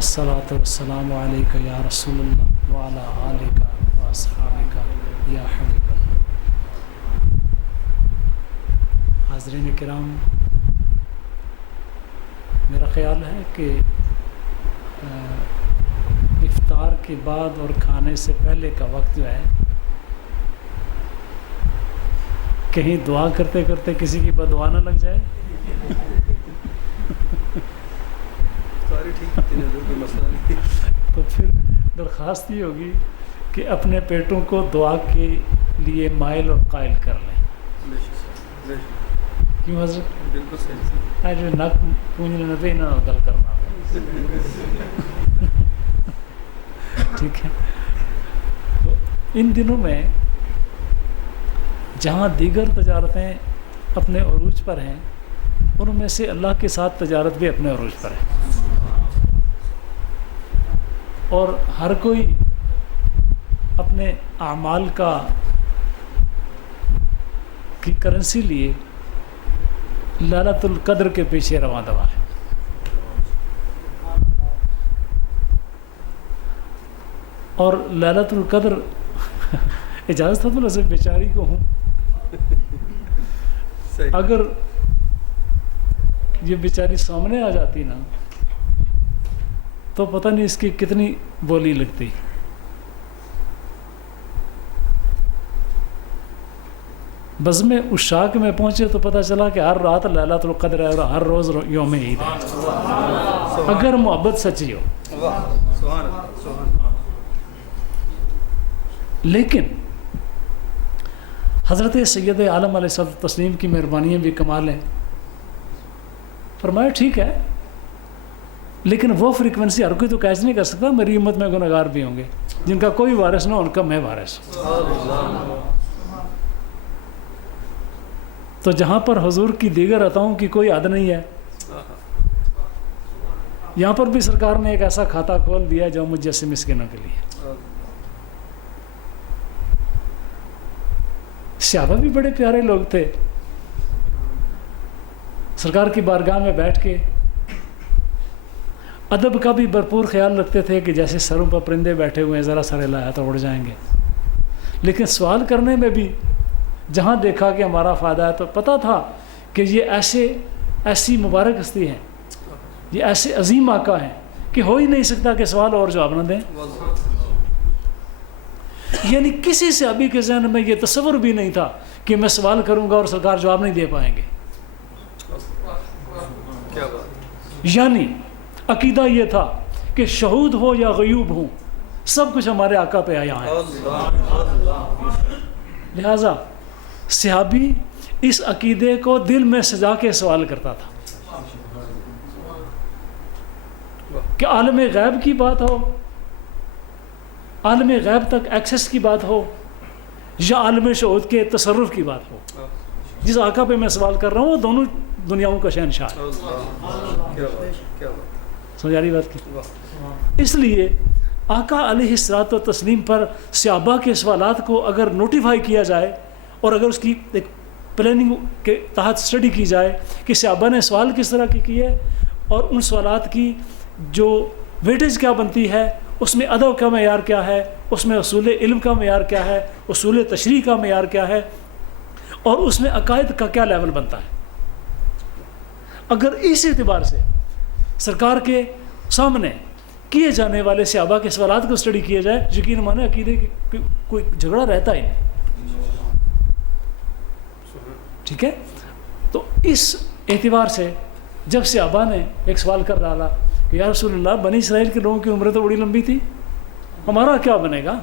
الصلاۃ والسلام علیک یا رسول اللہ وعلی آلک واصحابک یا حبیب اللہ۔ حاضرین کرام، میرا خیال ہے کہ افطار کے بعد اور کھانے سے پہلے کا وقت جو ہے، کہیں دعا کرتے کرتے کسی کی بد دعا نہ لگ جائے۔ تو پھر درخواست یہ ہوگی کہ اپنے پیٹوں کو دعا کے لیے مائل اور قائل کر لیں۔ کیوں حضرت؟ بالکل صحیح۔ جو نک پونجنے پہ نہ گل کرنا، ٹھیک ہے۔ تو ان دنوں میں جہاں دیگر تجارتیں اپنے عروج پر ہیں، ان میں سے اللہ کے ساتھ تجارت بھی اپنے عروج پر ہے، اور ہر کوئی اپنے اعمال کی کرنسی لیے لیلۃ القدر کے پیچھے رواں دوا ہے۔ اور لیلۃ القدر اجازت ہے تو سے بیچاری کو ہوں، اگر یہ بیچاری سامنے آ جاتی نا تو پتہ نہیں اس کی کتنی بولی لگتی۔ بزم عشاق میں پہنچے تو پتہ چلا کہ ہر رات لیلۃ القدر ہے اور ہر روز یوم عید ہے، اگر محبت سچی ہو۔ لیکن حضرت سید عالم علیہ الصلوۃ والتسلیم کی مہربانیاں بھی کمال ہیں۔ فرمایا ٹھیک ہے، لیکن وہ فریکوینسی ہر کوئی تو کیچ نہیں کر سکتا۔ میری امت میں گنہگار بھی ہوں گے، جن کا کوئی وارث نہ، ان کا میں وارث ہوں۔ تو جہاں پر حضور کی دیگر عطاؤں کی کوئی حد نہیں ہے، یہاں پر بھی سرکار نے ایک ایسا کھاتا کھول دیا جو مجھ جیسے مسکینوں کے لیے۔ صحابہ بھی بڑے پیارے لوگ تھے، سرکار کی بارگاہ میں بیٹھ کے ادب کا بھی بھرپور خیال رکھتے تھے کہ جیسے سروں پر پرندے بیٹھے ہوئے ہیں، ذرا سر ہلایا تو اڑ جائیں گے۔ لیکن سوال کرنے میں بھی جہاں دیکھا کہ ہمارا فائدہ ہے، تو پتہ تھا کہ یہ ایسی مبارک ہستی ہیں، یہ ایسے عظیم آقا ہیں کہ ہو ہی نہیں سکتا کہ سوال اور جواب نہ دیں۔ یعنی کسی صحابی کے ذہن میں یہ تصور بھی نہیں تھا کہ میں سوال کروں گا اور سرکار جواب نہیں دے پائیں گے۔ یعنی عقیدہ یہ تھا کہ شہود ہو یا غیوب ہو، سب کچھ ہمارے آقا پہ آیا ہے۔ لہذا صحابی اس عقیدے کو دل میں سجا کے سوال کرتا تھا کہ عالم غیب کی بات ہو، عالم غیب تک ایکسس کی بات ہو، یا عالم شہود کے تصرف کی بات ہو، جس آقا پہ میں سوال کر رہا ہوں وہ دونوں دنیاؤں کا شہنشاہ ہے۔ سمجھ آ رہی بات کی؟ اس لیے آقا علیہ الصلوۃ والتسلیم پر صحابہ کے سوالات کو اگر نوٹیفائی کیا جائے اور اگر اس کی ایک پلاننگ کے تحت اسٹڈی کی جائے کہ صحابہ نے سوال کس طرح کی ہے اور ان سوالات کی جو ویٹیج کیا بنتی ہے، اس میں ادب کا معیار کیا ہے، اس میں اصول علم کا معیار کیا ہے، اصول تشریح کا معیار کیا ہے، اور اس میں عقائد کا کیا لیول بنتا ہے، اگر اس اعتبار سے سرکار کے سامنے کیے جانے والے صحابہ کے سوالات کو اسٹڈی کیا جائے، یقین مانے عقیدے کی کوئی جھگڑا رہتا ہی نہیں۔ ٹھیک ہے؟ تو اس اعتبار سے جب صحابہ نے ایک سوال کر ڈالا کہ یا رسول اللہ، بنی اسرائیل کے لوگوں کی عمریں تو بڑی لمبی تھی، ہمارا کیا بنے گا؟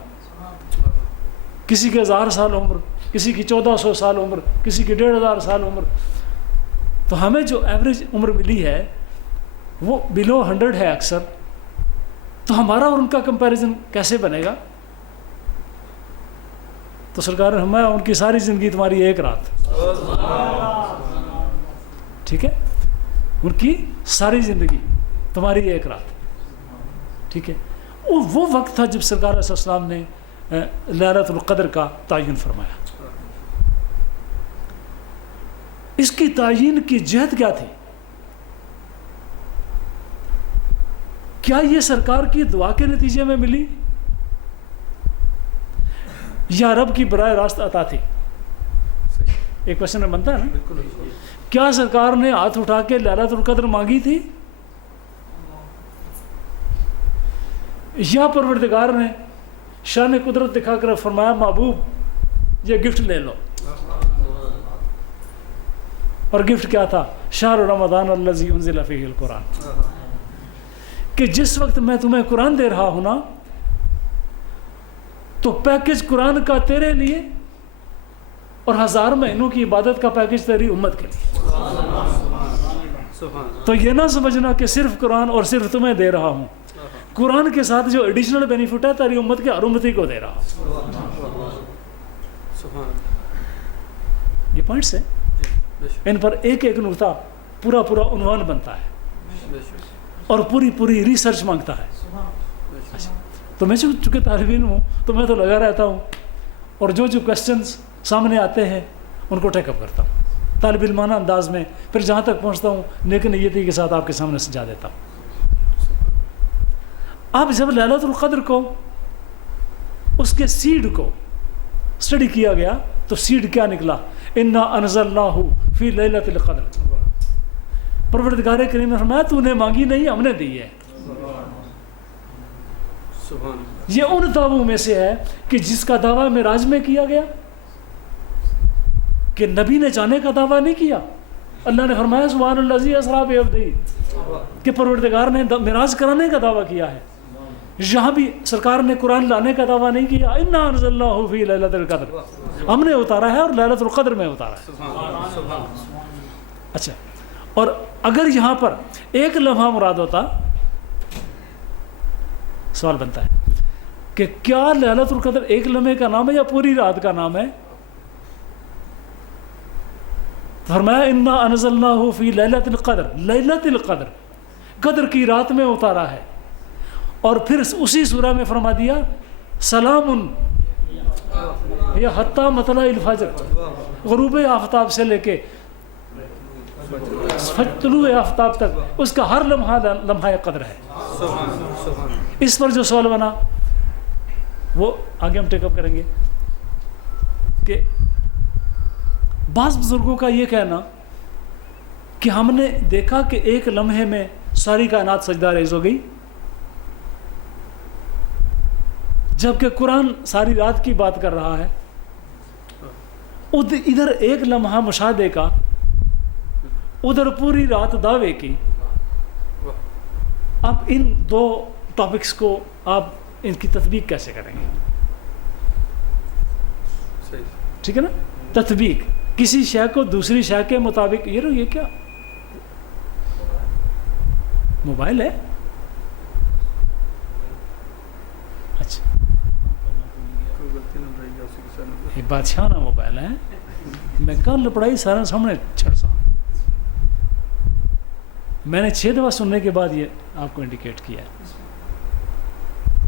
کسی کے 1000 سال عمر، کسی کی 1400 سال عمر، کسی کی 1500 سال عمر، تو ہمیں جو ایوریج عمر ملی ہے وہ بلو 100 ہے اکثر، تو ہمارا اور ان کا کمپیریزن کیسے بنے گا؟ تو سرکار نے فرمایا ان کی ساری زندگی تمہاری ایک رات۔ ٹھیک ہے؟ ان کی ساری زندگی تمہاری ایک رات۔ ٹھیک ہے؟ وہ وقت تھا جب سرکار علیہ السلام نے لیلۃ القدر کا تعین فرمایا۔ اس کی تعین کی جہت کیا تھی کیا یہ سرکار کی دعا کے نتیجے میں ملی یا رب کی براہ راست عطا تھی؟ ایک کوشچن بنتا ہے نا. کیا سرکار نے ہاتھ اٹھا کے لیلۃ القدر مانگی تھی یا پروردگار نے شان قدرت دکھا کر فرمایا محبوب یہ گفٹ لے لو؟ اور گفٹ کیا تھا؟ شہر رمضان الذی انزل فیہ القرآن. کہ جس وقت میں تمہیں قرآن دے رہا ہوں نا تو پیکج قرآن کا تیرے لیے اور 1000 مہینوں کی عبادت کا پیکج تیری امت کے لیے. تو یہ نہ سمجھنا کہ صرف قرآن اور صرف تمہیں دے رہا ہوں، قرآن کے ساتھ جو ایڈیشنل بینیفٹ ہے تیری امت کے ہر امتی کو دے رہا ہوں. یہ پوائنٹس ہیں، ان پر ایک ایک نقطہ پورا عنوان بنتا ہے اور پوری ریسرچ مانگتا ہے. تو میں چونکہ طالب علم ہوں تو میں تو لگا رہتا ہوں اور جو کوسچنز سامنے آتے ہیں ان کو ٹیک اپ کرتا ہوں طالب علمانہ انداز میں، پھر جہاں تک پہنچتا ہوں نیک نیتی کے ساتھ آپ کے سامنے سجا دیتا ہوں. اب جب لیلۃ القدر کو اس کے سیڈ کو اسٹڈی کیا گیا تو سیڈ کیا نکلا؟ انا انزلناہ فی لیلۃ القدر. پروردگار کریم نے فرمایا تو نے مانگی نہیں، ہم نے دی ہے. یہ ان دعووں میں سے ہے کہ جس کا دعویٰ معراج میں کیا گیا کہ نبی نے جانے کا دعویٰ نہیں کیا. اللہ نے فرمایا سبحان الذی اسریٰ بعبدہ کہ پروردگار نے معراج کرانے کا دعویٰ کیا ہے. یہاں بھی سرکار نے قرآن لانے کا دعویٰ نہیں کیا. انا انزلناہ فی لیلۃ القدر، ہم نے اتارا ہے اور لیلۃ القدر میں اتارا ہے. اچھا، اور اگر یہاں پر ایک لمحہ مراد ہوتا، سوال بنتا ہے کہ کیا لیلۃ القدر ایک لمحے کا نام ہے یا پوری رات کا نام ہے؟ فرمایا انا انزلناہ فی لیلۃ القدر، لیلۃ القدر قدر کی رات میں اتارا ہے. اور پھر اسی سورہ میں فرما دیا سلام یا حتی مطلع الفجر، غروب آفتاب سے لے کے طلوع آفتاب تک اس کا ہر لمحہ قدر ہے. اس پر جو سوال بنا وہ آگے ہم ٹیک اپ کریں گے کہ بعض بزرگوں کا یہ کہنا کہ ہم نے دیکھا کہ ایک لمحے میں ساری کائنات سجدہ ریز ہو گئی، جبکہ قرآن ساری رات کی بات کر رہا ہے. ادھر ایک لمحہ مشاہدے کا، ادھر پوری رات دعوے کی. اب ان دو ٹاپکس کو آپ ان کی تطبیق کیسے کریں گے؟ ٹھیک ہے نا، تطبیق کسی شے کو دوسری شے کے مطابق. یہ کیا موبائل ہے؟ اچھا، یہ بادشاہ نا موبائل ہے. میں کل پڑھائی سارا سامنے چھڑ سا، میں نے 6 دفعہ سننے کے بعد یہ آپ کو انڈیکیٹ کیا ہے.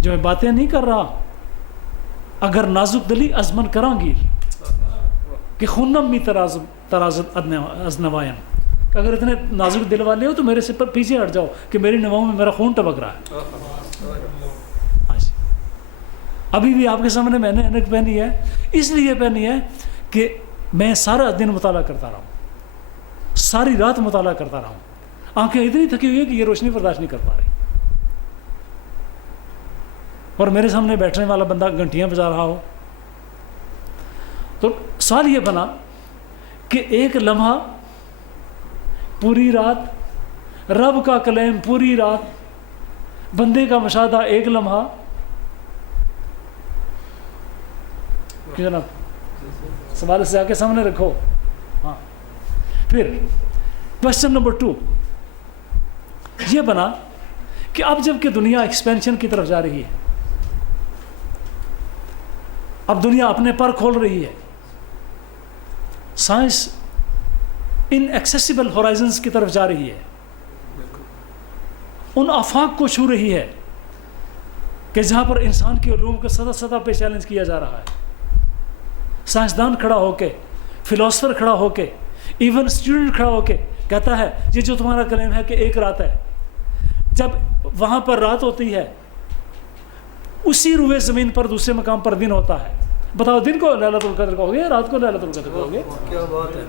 جو میں باتیں نہیں کر رہا، اگر نازک دلی ازمن کراں گی کہ خونم می ترازت ازنوائن، اگر اتنے نازک دل والے ہو تو میرے سے پر پیچھے ہٹ جاؤ کہ میری نواؤں میں میرا خون ٹپک رہا ہے. ابھی بھی آپ کے سامنے میں نے اینک پہنی ہے، اس لیے پہنی ہے کہ میں سارا دن مطالعہ کرتا رہا ہوں، ساری رات مطالعہ کرتا رہا ہوں. آنکھیں اتنی تھکی ہوئی ہے کہ یہ روشنی برداشت نہیں کر پا رہی، اور میرے سامنے بیٹھنے والا بندہ گھنٹیاں بجا رہا ہو. تو سوال یہ بنا کہ ایک لمحہ پوری رات، رب کا کلام پوری رات، بندے کا مشاہدہ ایک لمحہ. جناب سوال سے آ کے سامنے رکھو. ہاں، پھر کوشچن نمبر 2 یہ بنا کہ اب جب کہ دنیا ایکسپینشن کی طرف جا رہی ہے، اب دنیا اپنے پر کھول رہی ہے، سائنس ان ایکسیسیبل ہورائزنس کی طرف جا رہی ہے، ان آفاق کو چھو رہی ہے کہ جہاں پر انسان کے علوم کو سطح پہ چیلنج کیا جا رہا ہے. سائنسدان کھڑا ہو کے، فلاسفر کھڑا ہو کے، ایون اسٹوڈنٹ کھڑا ہو کے کہتا ہے یہ جو تمہارا کلیم ہے کہ ایک رات ہے، جب وہاں پر رات ہوتی ہے اسی روئے زمین پر دوسرے مقام پر دن ہوتا ہے. بتاؤ دن کو لیلۃ القدر کہو گے, رات کو لیلۃ القدر کہو گے؟ کیا بات ہے.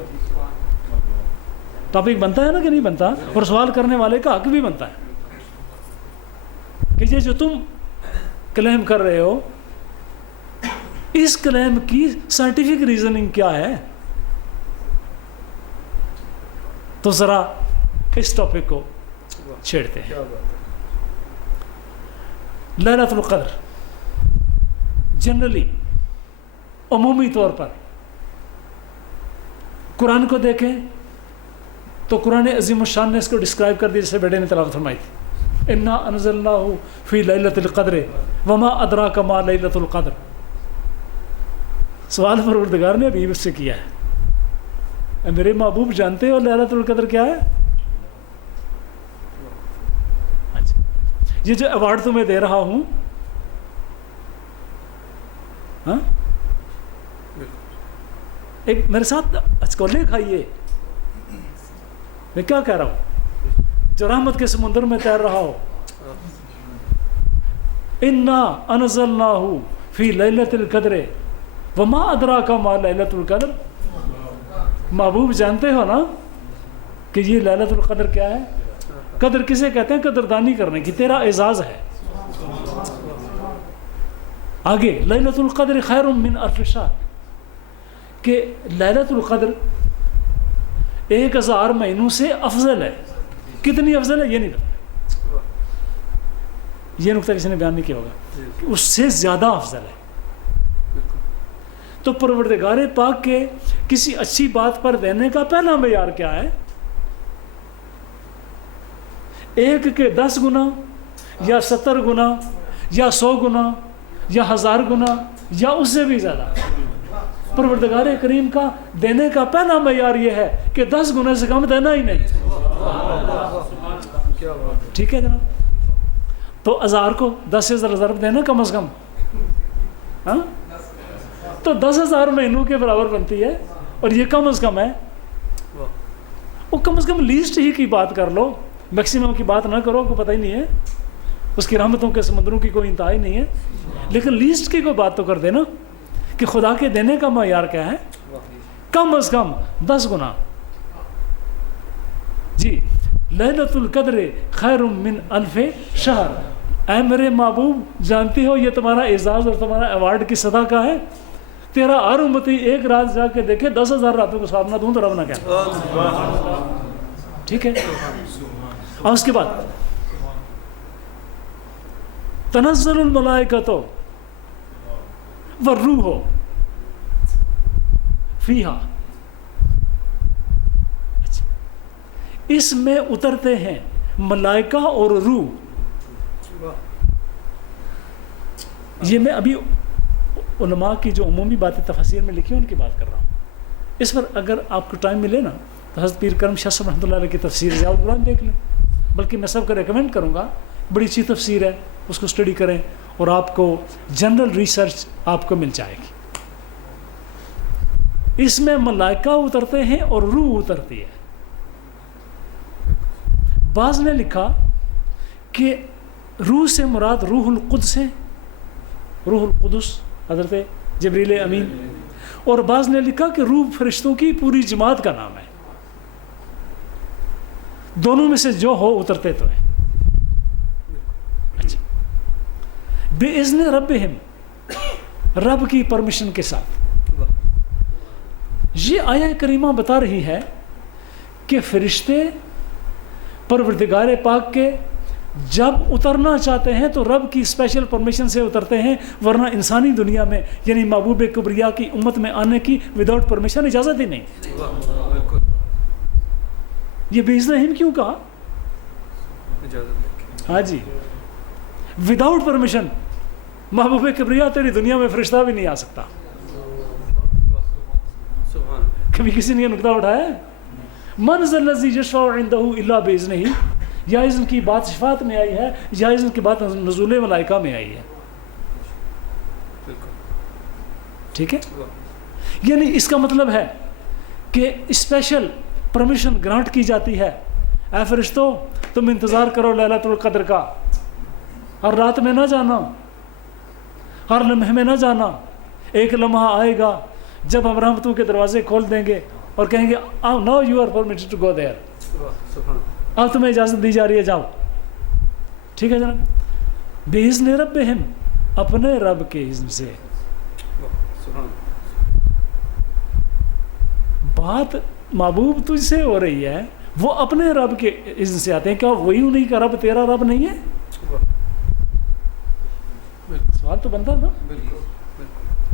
ٹاپک بنتا ہے نا کہ نہیں بنتا؟ اور سوال کرنے والے کا حق بھی بنتا ہے کہ یہ جو تم کلیم کر رہے ہو اس کلیم کی سائنٹیفک ریزننگ کیا ہے. تو ذرا اس ٹاپک کو چھیڑتے ہیں. لیلۃ القدر جنرلی عمومی طور پر قرآن کو دیکھیں تو قرآن عظیم الشان نے اس کو ڈسکرائب کر دیا جیسے بیٹے نے تلاوت فرمائی تھی. انا انزلناہ فی لیلۃ القدر وما ادراک ما لیلۃ القدر. سوال پروردگار نے ابھی اس سے کیا ہے, میرے محبوب جانتے ہو لیلۃ القدر کیا ہے؟ یہ جو ایوارڈ تمہیں دے رہا ہوں, ہاں ایک میرے ساتھ اچکولے کھائیے, میں کیا کہہ رہا ہوں, جو رحمت کے سمندر میں تیر رہا ہو. انا انزلناہ فی لیلۃ القدر وما ادراک ما لیلۃ القدر. محبوب جانتے ہو نا کہ یہ لیلۃ القدر کیا ہے؟ قدر کسے کہتے ہیں؟ قدردانی کرنے کی, تیرا اعزاز ہے. آگے لیلۃ القدر خیر من الف شہر, کہ لیلۃ القدر 1000 مہینوں سے افضل ہے. کتنی افضل ہے یہ نہیں پتا, یہ نقطہ کسی نے بیان نہیں کیا ہوگا, اس سے زیادہ افضل ہے. تو پروردگار پاک کے کسی اچھی بات پر دینے کا پہلا معیار کیا ہے؟ 1 کے 10 گنا یا 70 گنا یا 100 گنا یا 1000 گنا یا اس سے بھی زیادہ. پروردگار کریم کا دینے کا پہلا معیار یہ ہے کہ 10 گنا سے کم دینا ہی نہیں. ٹھیک ہے جناب, تو 1000 کو 10 سے ضرب دینا کم از کم, ہاں تو 10,000 مہینوں کے برابر بنتی ہے, اور یہ کم از کم ہے. وہ کم از کم لیسٹ ہی کی بات کر لو, میکسیمم کی بات نہ کرو, کو پتہ ہی نہیں ہے, اس کی رحمتوں کے سمندروں کی کوئی انتہا ہی نہیں ہے, لیکن لیسٹ کی کوئی بات تو کر دینا کہ خدا کے دینے کا معیار کیا ہے؟ کم از کم 10 گنا. جی لیلۃ القدر خیر من الف شہر. اے میرے محبوب جانتی ہو یہ تمہارا اعزاز اور تمہارا ایوارڈ کی سطح کا ہے. تیرا ہر امتی ایک رات جا کے دیکھے 10,000 راتوں کو ثواب نہ دوں تو رب نہ کیا. ٹھیک ہے, اور اس کے بعد تنزل الملائکۃ والروح فیہا. اس میں اترتے ہیں ملائکہ اور روح. یہ میں ابھی علماء کی جو عمومی باتیں تفسیر میں لکھی ہیں ان کی بات کر رہا ہوں. اس پر اگر آپ کو ٹائم ملے نا تو حضرت پیر کرم شاہ صاحب رحمۃ اللہ علیہ کی تفسیر ضیاء القرآن دیکھ لیں. بلکہ میں سب کو ریکمینڈ کروں گا, بڑی اچھی تفسیر ہے, اس کو اسٹڈی کریں اور آپ کو جنرل ریسرچ آپ کو مل جائے گی. اس میں ملائکہ اترتے ہیں اور روح اترتی ہے. بعض نے لکھا کہ روح سے مراد روح القدس ہے, روح القدس حضرت جبریل امین, اور بعض نے لکھا کہ روح فرشتوں کی پوری جماعت کا نام ہے. دونوں میں سے جو ہو اترتے تو ہیں. اچھا, بِإِذْنِ رَبِّهِمْ, رب کی پرمیشن کے ساتھ. یہ آیہ کریمہ بتا رہی ہے کہ فرشتے پروردگار پاک کے جب اترنا چاہتے ہیں تو رب کی اسپیشل پرمیشن سے اترتے ہیں, ورنہ انسانی دنیا میں یعنی محبوب کبریا کی امت میں آنے کی وداؤٹ پرمیشن اجازت ہی نہیں. یہ بِإِذْنِهِمْ کیوں کہا؟ ہاں جی, وداؤٹ پرمیشن محبوب کبریا تیری دنیا میں فرشتہ بھی نہیں آ سکتا. کبھی کسی نے یہ نقطہ اٹھایا ہے؟ من ذا الذی یشفع عندہ الا بإذنہ, یا اذن کی بات شفاعت میں آئی ہے یا اذن کی بات نزول ملائکہ میں آئی ہے. ٹھیک ہے, یعنی اس کا مطلب ہے کہ اسپیشل پرمیشن گرانٹ کی جاتی ہے, اے فرشتوں تم انتظار کرو لیلۃ القدر کا، ہر رات میں نہ جانا، ہر لمحے میں نہ جانا. ایک لمحہ آئے گا جب ہم رحمتوں کے دروازے کھول دیں گے اور کہیں گے no you are permitted to go there, اب تمہیں اجازت دی جا رہی ہے، جاؤ. ٹھیک ہے جناب. بِإِذْنِ رَبِّهِمْ، اپنے رب کے اذن سے. بات محبوب تجھ سے ہو رہی ہے، وہ اپنے رب کے اذن سے آتے ہیں. کیا وہی انہیں کا رب تیرا رب نہیں ہے؟ سوال تو بنتا نا.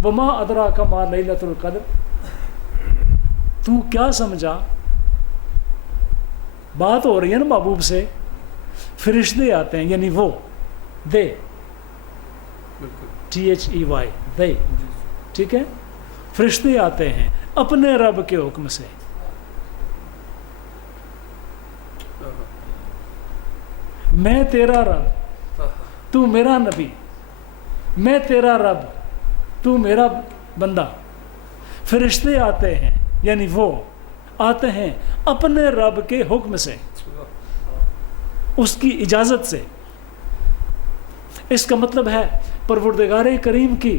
وما ادراک ما لیلۃ القدر، تو کیا سمجھا؟ بات ہو رہی ہے نا محبوب سے. فرشتے آتے ہیں، یعنی وہ دے THEY دے. ٹھیک ہے، فرشتے آتے ہیں اپنے رب کے حکم سے. میں تیرا رب، تو میرا نبی. میں تیرا رب، تو میرا بندہ. فرشتے آتے ہیں، یعنی وہ آتے ہیں اپنے رب کے حکم سے، اس کی اجازت سے. اس کا مطلب ہے پروردگار کریم کی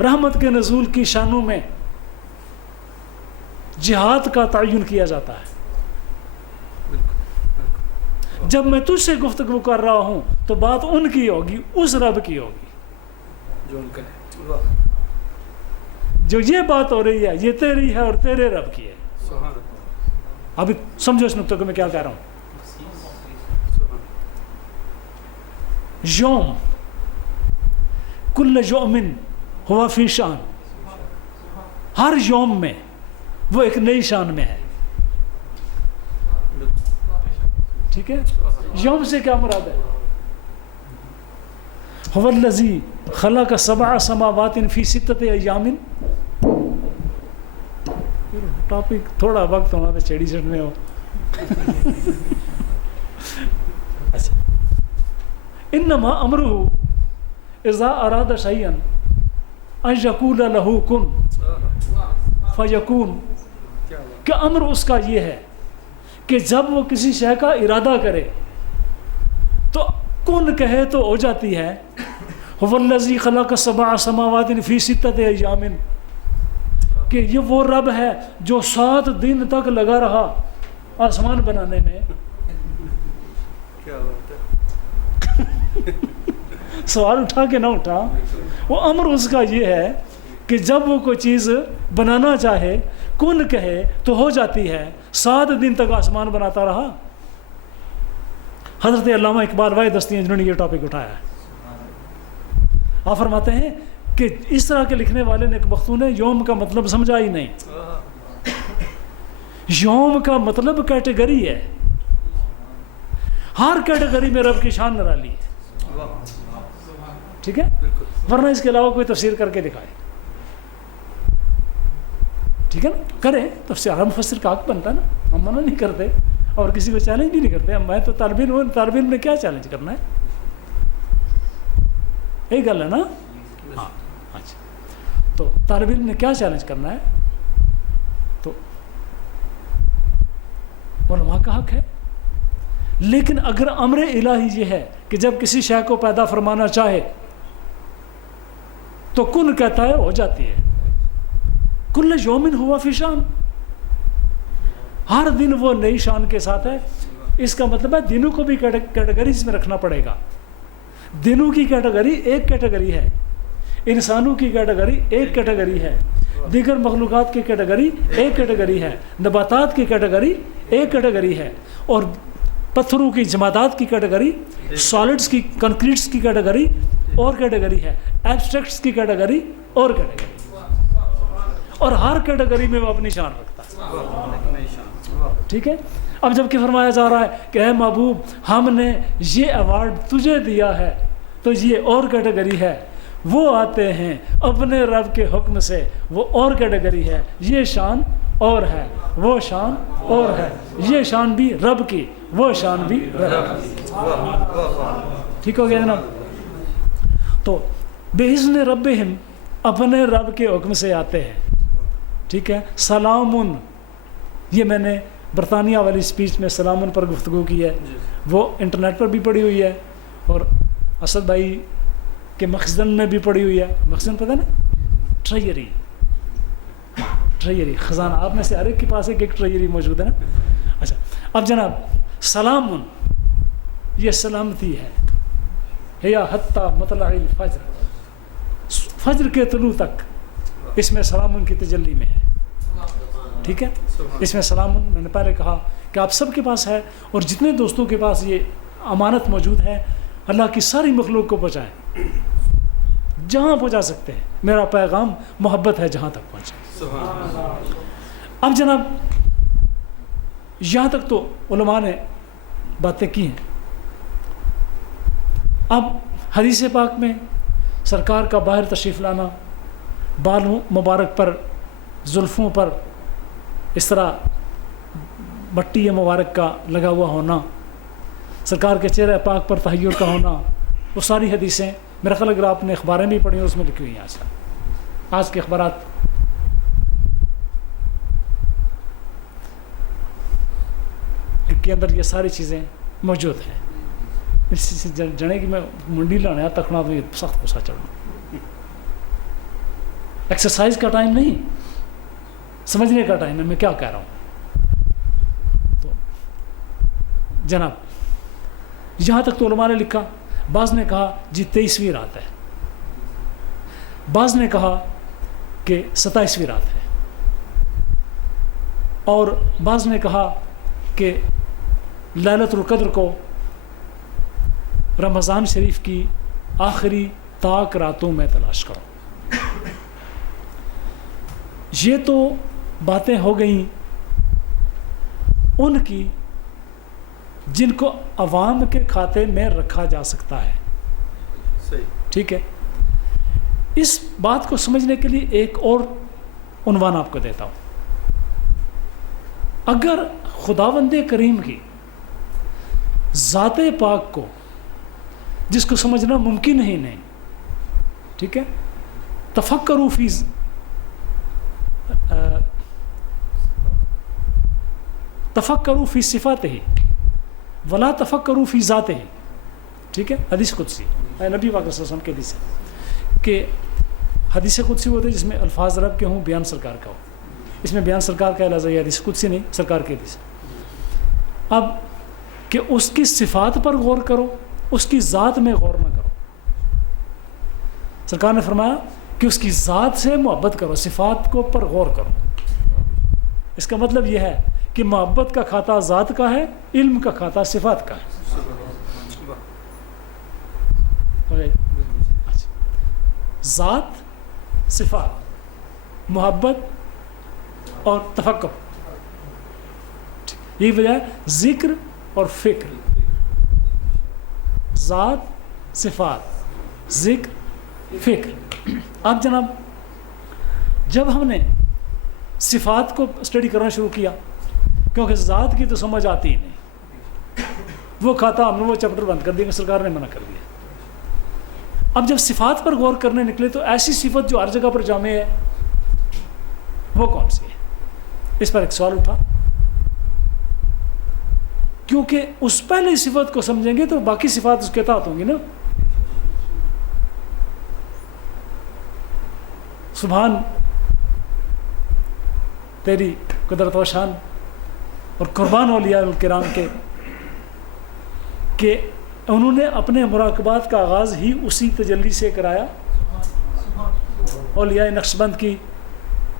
رحمت کے نزول کی شانوں میں جہاد کا تعین کیا جاتا ہے. جب میں تجھ سے گفتگو کر رہا ہوں تو بات ان کی ہوگی، اس رب کی ہوگی جو یہ بات ہو رہی ہے، یہ تیری ہے اور تیرے رب کی ہے. ابھی سمجھو اس نقطے کو میں کیا کہہ رہا ہوں. یوم کل یوم ہوا فی شان، ہر یوم میں وہ ایک نئی شان میں ہے. ٹھیک ہے، یوم سے کیا مراد ہے؟ هو الذی خلق سبع سماوات فی ستۃ ایام. ٹاپک تھوڑا وقت ہمارا چڑی چڑھنے ہو. اچھا، انما امرہ اذا اراد شیئا ان یقول له کن فیکون. کہ امر اس کا یہ ہے کہ جب وہ کسی شے کا ارادہ کرے تو کن کہے تو ہو جاتی ہے. هو الذی خلق سبع سماوات فی ستۃ ایام، کہ یہ وہ رب ہے جو 7 دن تک لگا رہا آسمان بنانے میں. سوال اٹھا کہ نہ اٹھا؟ وہ امر اس کا یہ ہے کہ جب وہ کوئی چیز بنانا چاہے کن کہے تو ہو جاتی ہے. 7 دن تک آسمان بناتا رہا. حضرت علامہ اقبال واحد ہستی ہیں جنہوں نے یہ ٹاپک اٹھایا ہے. آپ فرماتے ہیں کہ اس طرح کے لکھنے والے نیک بختوں نے یوم کا مطلب سمجھا ہی نہیں. یوم کا مطلب کیٹیگری ہے، ہر کیٹیگری میں رب کی شان نرالی ہے. ٹھیک ہے، ورنہ اس کے علاوہ کوئی تفسیر کر کے دکھائے. ٹھیک ہے نا، کرے تفسیر. ہم مفسر کا حق بنتا ہے نا، ہم منع نہیں کرتے اور کسی کو چیلنج بھی نہیں کرتے. میں تو طالب علم نے کیا چیلنج کرنا ہے؟ یہی گل ہے نا. ہاں اچھا، تو طالب علم نے کیا چیلنج کرنا ہے؟ تو علماء کا حق ہے. لیکن اگر امر الہی یہ ہے کہ جب کسی شے کو پیدا فرمانا چاہے تو کن کہتا ہے ہو جاتی ہے. کل یومن ہوا فی شان، ہر دن وہ نئی شان کے ساتھ ہے. اس کا مطلب ہے دنوں کو بھی کیٹیگریز میں رکھنا پڑے گا. دنوں کی کیٹیگری ایک کیٹیگری ہے، انسانوں کی کیٹیگری ایک کیٹیگری ہے، دیگر مخلوقات کی کیٹیگری ایک کیٹیگری ہے، نباتات کی کیٹیگری ایک کیٹیگری ہے، اور پتھروں کی جمادات کی کیٹیگری، سالڈز کی کنکریٹس کی کیٹیگری اور کیٹیگری ہے، ایبسٹریکٹس کی کیٹیگری اور کیٹیگری. اور ہر کیٹیگری میں وہ اپنی شان رکھتا ہے. ٹھیک ہے. اب جب کہ فرمایا جا رہا ہے کہ اے محبوب ہم نے یہ ایوارڈ تجھے دیا ہے تو یہ اور کیٹیگری ہے. وہ آتے ہیں اپنے رب کے حکم سے، وہ اور کیٹیگری ہے. یہ شان اور ہے، وہ شان اور ہے. یہ شان بھی رب کی، وہ شان بھی رب کی. ٹھیک ہو گیا جناب. تو بِإِذْنِ رَبِّهِمْ، اپنے رب کے حکم سے آتے ہیں. ٹھیک ہے. سلام، یہ میں نے برطانیہ والی اسپیچ میں سلام پر گفتگو کی ہے، وہ انٹرنیٹ پر بھی پڑی ہوئی ہے، اور اسد بھائی کے مخزن میں بھی پڑی ہوئی ہے. مخزن پتہ نا؟ ٹریجری، ٹریجری، خزانہ. آپ میں سے ہر ایک کے پاس ایک ٹریجری موجود ہے نا. اچھا، اب جناب سلام، یہ سلامتی ہے، یا حتی مطلع الفجر، فجر کے طلوع تک اس میں سلام کی تجلی میں ہے. ٹھیک ہے، اس میں سلام، میں نے پہلے کہا کہ آپ سب کے پاس ہے، اور جتنے دوستوں کے پاس یہ امانت موجود ہے اللہ کی ساری مخلوق کو پہنچائیں جہاں پہنچا سکتے ہیں. میرا پیغام محبت ہے جہاں تک پہنچے. اب جناب یہاں تک تو علماء نے باتیں کی ہیں. اب حدیث پاک میں سرکار کا باہر تشریف لانا، بالوں مبارک پر، زلفوں پر اس طرح مٹی مبارک کا لگا ہوا ہونا، سرکار کے چہرے پاک پر تحیر کا ہونا، وہ ساری حدیثیں میرا خیال اگر آپ نے اخباریں بھی پڑھی ہیں اس میں لکھی ہوئی ہیں. آج کے اخبارات کے اندر یہ ساری چیزیں موجود ہیں. اس سے جنے کہ میں منڈی لانا تکنا تو یہ سخت غصہ چڑھنا. ایکسرسائز کا ٹائم نہیں، سمجھنے کا ٹائم ہے میں کیا کہہ رہا ہوں. تو جناب یہاں تک تو علماء نے لکھا. بعض نے کہا جی 23ویں رات ہے، بعض نے کہا کہ 27ویں رات ہے، اور بعض نے کہا کہ لیلۃ القدر کو رمضان شریف کی آخری طاق راتوں میں تلاش کرو. یہ تو باتیں ہو گئیں ان کی جن کو عوام کے کھاتے میں رکھا جا سکتا ہے. ٹھیک ہے، اس بات کو سمجھنے کے لیے ایک اور عنوان آپ کو دیتا ہوں. اگر خداوند کریم کی ذات پاک کو جس کو سمجھنا ممکن ہی نہیں، ٹھیک ہے، تفکروا فی صفاتہ ولا تفکروا فی ذاتہ. ٹھیک ہے، حدیث قدسی نبی پاک صلی اللہ علیہ وسلم کی حدیث ہے کہ حدیث قدسی ہوتے جس میں الفاظ رب کے ہوں، بیان سرکار کا ہو. اس میں بیان سرکار کا لفظ ہے، حدیث قدسی نہیں، سرکار کی حدیث. اب کہ اس کی صفات پر غور کرو، اس کی ذات میں غور نہ کرو. سرکار نے فرمایا کہ اس کی ذات سے محبت کرو، صفات کو پر غور کرو. اس کا مطلب یہ ہے کہ محبت کا کھاتا ذات کا ہے، علم کا کھاتا صفات کا ہے. ذات، صفات، محبت اور تفکر، یہی وجہ ہے ذکر اور فکر. ذات، صفات، ذکر، فکر. اب جناب جب ہم نے صفات کو اسٹڈی کرنا شروع کیا، کیونکہ ذات کی تو سمجھ آتی ہی نہیں، وہ کھاتا ہم نے وہ چیپٹر بند کر دیا، سرکار نے منع کر دیا. اب جب صفات پر غور کرنے نکلے تو ایسی صفت جو ہر جگہ پر جامع ہے وہ کون سی ہے؟ اس پر ایک سوال اٹھا، کیونکہ اس پہلی صفت کو سمجھیں گے تو باقی صفات اس کے تحت ہوں گی نا. سبحان تیری قدرت و شان، اور قربان اولیاء الکرام کے کہ انہوں نے اپنے مراقبات کا آغاز ہی اسی تجلی سے کرایا. اولیاء نقشبند کی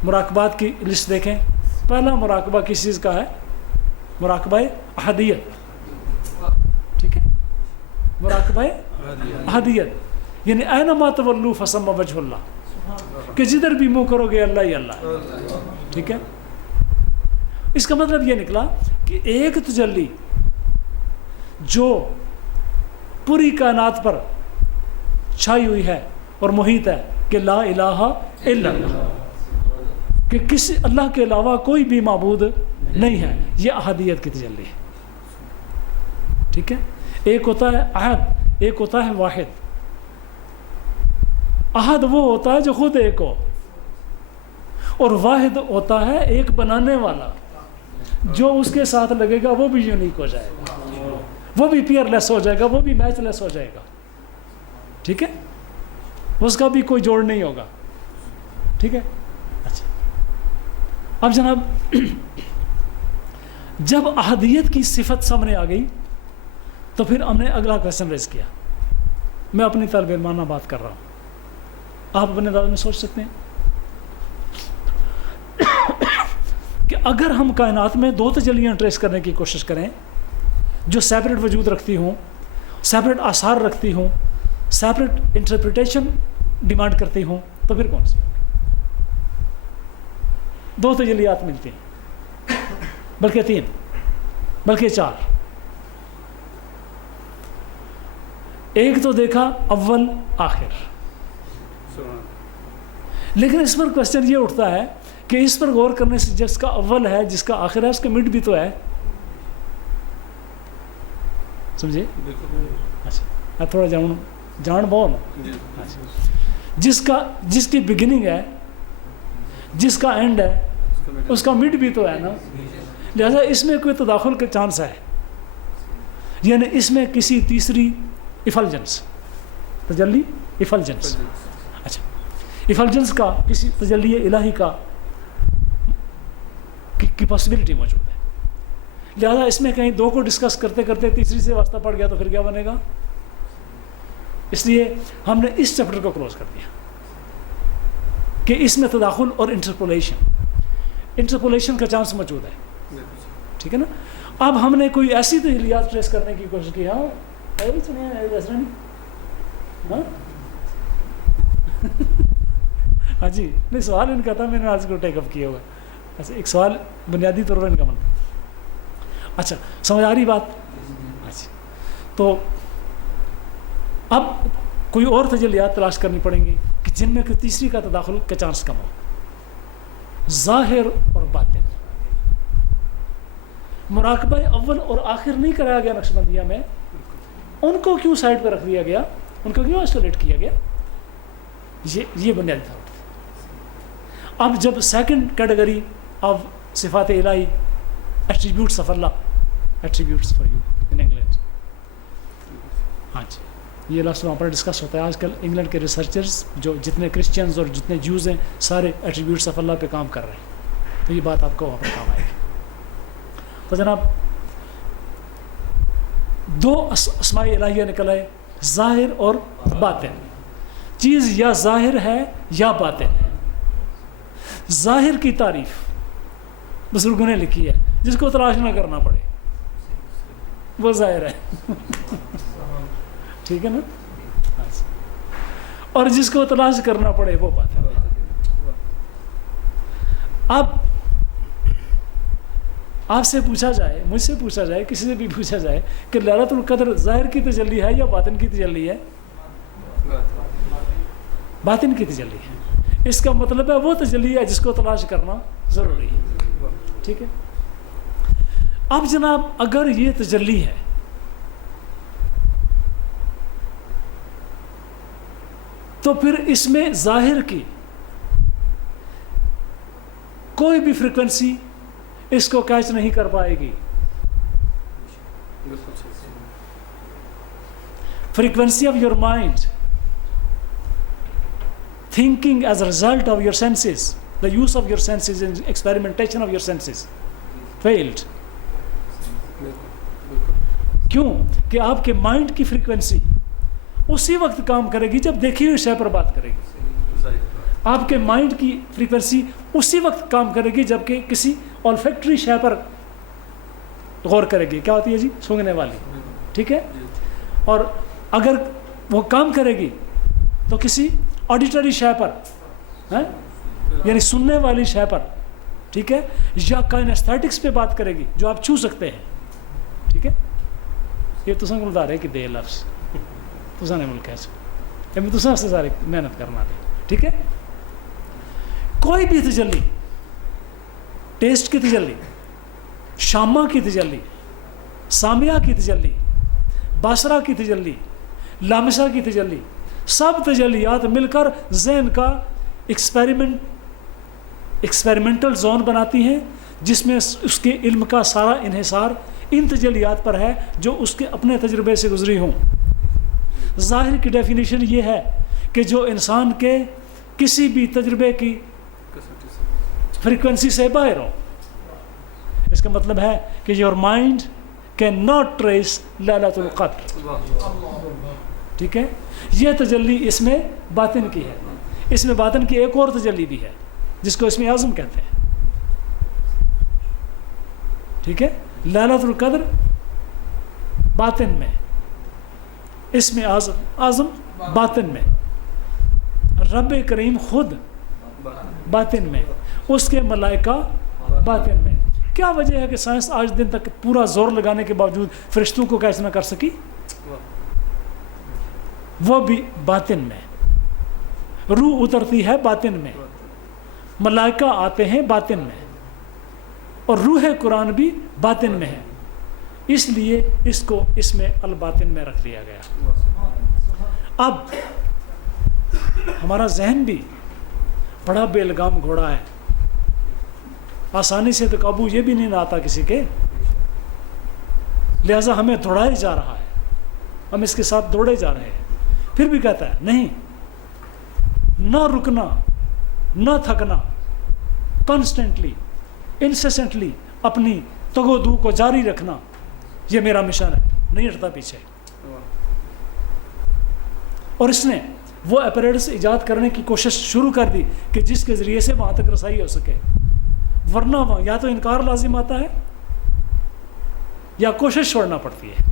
مراقبات کی لسٹ دیکھیں، پہلا مراقبہ کس چیز کا ہے؟ مراقبہ احدیت. ٹھیک ہے، مراقبہ احدیت، یعنی اینما تولوا فثم وجہ اللہ، کہ جدھر بھی منہ کرو گے اللہ ہی اللہ. ٹھیک ہے، اس کا مطلب یہ نکلا کہ ایک تجلی جو پوری کائنات پر چھائی ہوئی ہے اور محیط ہے کہ لا الہ الا اللہ، کہ کسی اللہ کے علاوہ کوئی بھی معبود نہیں ہے، یہ احدیت کی تجلی ہے. ٹھیک ہے، ایک ہوتا ہے احد، ایک ہوتا ہے واحد. احد وہ ہوتا ہے جو خود ایک ہو، اور واحد ہوتا ہے ایک بنانے والا جو اس کے ساتھ لگے گا وہ بھی یونیک ہو جائے گا, وہ بھی پیئر لیس ہو جائے گا, وہ بھی میچ لیس ہو جائے گا. ٹھیک ہے, اس کا بھی کوئی جوڑ نہیں ہوگا. ٹھیک ہے. اچھا, اب جناب جب احدیت کی صفت سامنے آ گئی تو پھر ہم نے اگلا کویشچن ریز کیا. میں اپنی طالب علمانہ بات کر رہا ہوں, آپ اپنے انداز میں سوچ سکتے ہیں کہ اگر ہم کائنات میں 2 تجلیاں ٹریس کرنے کی کوشش کریں جو سیپریٹ وجود رکھتی ہوں, سیپریٹ آثار رکھتی ہوں, سیپریٹ انٹرپریٹیشن ڈیمانڈ کرتی ہوں, تو پھر کون سی ہوگی؟ 2 تجلیات ملتی ہیں, بلکہ 3, بلکہ 4. ایک تو دیکھا اول آخر, لیکن اس پر کوشچن یہ اٹھتا ہے کہ اس پر غور کرنے سے جس کا اول ہے, جس کا آخر ہے, اس کا مڈ بھی تو ہے. سمجھے؟ اچھا, اب تھوڑا جان بول. جس کی بگننگ ہے, جس کا اینڈ ہے, اس کا مڈ بھی تو ہے نا. لہذا اس میں کوئی تداخل کا چانس ہے, یعنی اس میں کسی تیسری ایفلجنس, تجلی ایفلجنس, اچھا ایفلجنس کا, کسی تجلی الہی کا کی پاسبلٹی موجود ہے. لہذا اس میں کہیں 2 کو ڈسکس کرتے کرتے تیسری سے واسطہ پڑ گیا تو پھر کیا بنے گا؟ اس لیے ہم نے اس چیپٹر کو کلوز کر دیا کہ اس میں تداخل اور انٹرپولیشن کا چانس موجود ہے. ٹھیک ہے نا. اب ہم نے کوئی ایسی تجلیات ٹریس کرنے کی کوشش کی. ہاں جی, نہیں سوال ان کا تھا, میں نے آج کو ٹیک اپ کیا ہوا. اچھا, ایک سوال بنیادی طور پر ان کا من. اچھا, سمجھ آ رہی بات؟ اچھا, تو اب کوئی اور تجلیات تلاش کرنی پڑیں گی کہ جن میں کوئی تیسری کا تداخل کا چانس کم ہو. ظاہر اور باطن, مراقبہ اول اور آخر نہیں کرایا گیا نقش بندیہ میں. ان کو کیوں سائڈ پہ رکھ دیا گیا, ان کو کیوں آئسولیٹ کیا گیا؟ یہ بنیادی طور پر. اب جب سیکنڈ کیٹیگری آف صفات الہی, attributes of Allah, attributes for you in England. ہاں جی, یہ لفظ وہاں پر ڈسکس ہوتا ہے. آج کل انگلینڈ کے ریسرچرز جو جتنے کرسچنز اور جتنے جوز ہیں سارے ایٹریبیوٹس آف اللہ پہ کام کر رہے ہیں, تو یہ بات آپ کو وہاں پر کام آئے گی. تو جناب 2 اسماء الہیہ نکل آئے, ظاہر اور باطن. چیز یا ظاہر ہے یا باطن ہے. ظاہر کی تعریف بزرگوں نے لکھی ہے, جس کو تلاش نہ کرنا پڑے وہ ظاہر ہے. ٹھیک ہے نا. اور جس کو تلاش کرنا پڑے وہ باطن ہے. اب آپ سے پوچھا جائے, مجھ سے پوچھا جائے, کسی سے بھی پوچھا جائے کہ لیلۃ القدر ظاہر کی تجلی ہے یا باطن کی تجلی ہے؟ باطن کی تجلی ہے. اس کا مطلب ہے وہ تجلی ہے جس کو تلاش کرنا ضروری ہے. ٹھیک ہے. اب جناب اگر یہ تجلی ہے تو پھر اس میں ظاہر کی کوئی بھی فریکوینسی اس کو کیچ نہیں کر پائے گی. Frequency of your mind, thinking as a result of your senses, the use of your senses and experimentation of your senses failed. کیوں کہ آپ کے مائنڈ کی فریکوینسی اسی وقت کام کرے گی جب دیکھی ہوئی شے پر بات کرے گی. آپ کے مائنڈ کی فریکوینسی اسی وقت کام کرے گی جب کہ کسی olfactory شے پر غور کرے گی. کیا ہوتی ہے جی؟ سونگنے والی. ٹھیک ہے. اور اگر وہ کام کرے گی تو کسی آڈیٹری شے پر, یعنی سننے والی شے پر. ٹھیک ہے. یا کائنیستھیٹکس پہ بات کرے گی جو آپ چھو سکتے ہیں. ٹھیک ہے. یہ تو سنگ بتا رہے کہ دے لفظ تو سنے ملک ہے میں تو سے سارے محنت کرنا دے. ٹھیک ہے. کوئی بھی تجلی, ٹیسٹ کی تجلی, شامہ کی تجلی, سامعہ کی تجلی, باصرہ کی تجلی, لامسہ کی تجلی, سب تجلیات مل کر ذہن کا ایکسپیریمنٹل زون بناتی ہیں جس میں اس کے علم کا سارا انحصار ان تجلیات پر ہے جو اس کے اپنے تجربے سے گزری ہوں۔ ظاہر کی ڈیفینیشن یہ ہے کہ جو انسان کے کسی بھی تجربے کی فریکوینسی سے باہر ہو۔ اس کا مطلب ہے کہ your mind can not trace لیلۃ القدر۔ ٹھیک ہے، یہ تجلی اس میں باطن کی ہے۔ اس میں باطن کی ایک اور تجلی بھی ہے جس کو اسم اعظم کہتے ہیں۔ ٹھیک ہے، لیلۃ القدر باطن میں، اسم اعظم باطن میں، رب کریم خود باطن میں، اس کے ملائکہ باطن میں۔ کیا وجہ ہے کہ سائنس آج دن تک پورا زور لگانے کے باوجود فرشتوں کو کیچ نہ کر سکی؟ وہ بھی باطن میں، روح اترتی ہے باطن میں، ملائکہ آتے ہیں باطن میں، اور روح قرآن بھی باطن میں ہے۔ اس لیے اس کو اس میں الباطن میں رکھ دیا گیا۔ اب ہمارا ذہن بھی بڑا بے لگام گھوڑا ہے، آسانی سے تو قابو یہ بھی نہیں آتا کسی کے، لہذا ہمیں دوڑایا جا رہا ہے، ہم اس کے ساتھ دوڑے جا رہے ہیں۔ پھر بھی کہتا ہے نہیں، نہ رکنا نہ تھکنا، کانسٹنٹلی انسیسنٹلی اپنی تگو دو کو جاری رکھنا، یہ میرا مشن ہے، نہیں ہٹتا پیچھے۔ اور اس نے وہ اپیریٹس ایجاد کرنے کی کوشش شروع کر دی کہ جس کے ذریعے سے وہاں تک رسائی ہو سکے، ورنہ وہاں یا تو انکار لازم آتا ہے یا کوشش چھوڑنا پڑتی ہے۔